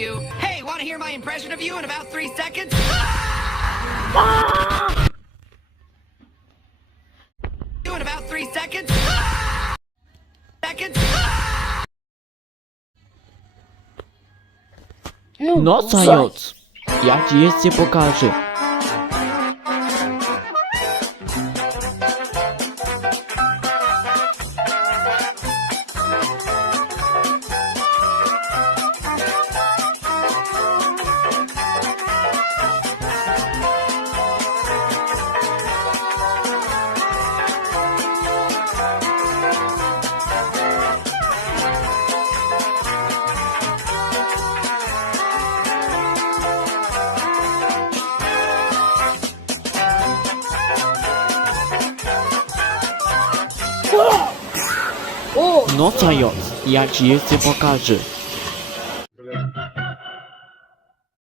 you. Hey, want to hear my impression of you in about 3 seconds? In about 3 seconds. No zając, ja ci jeszcze pokażę. O! No zając, ja ci jeszcze pokażę.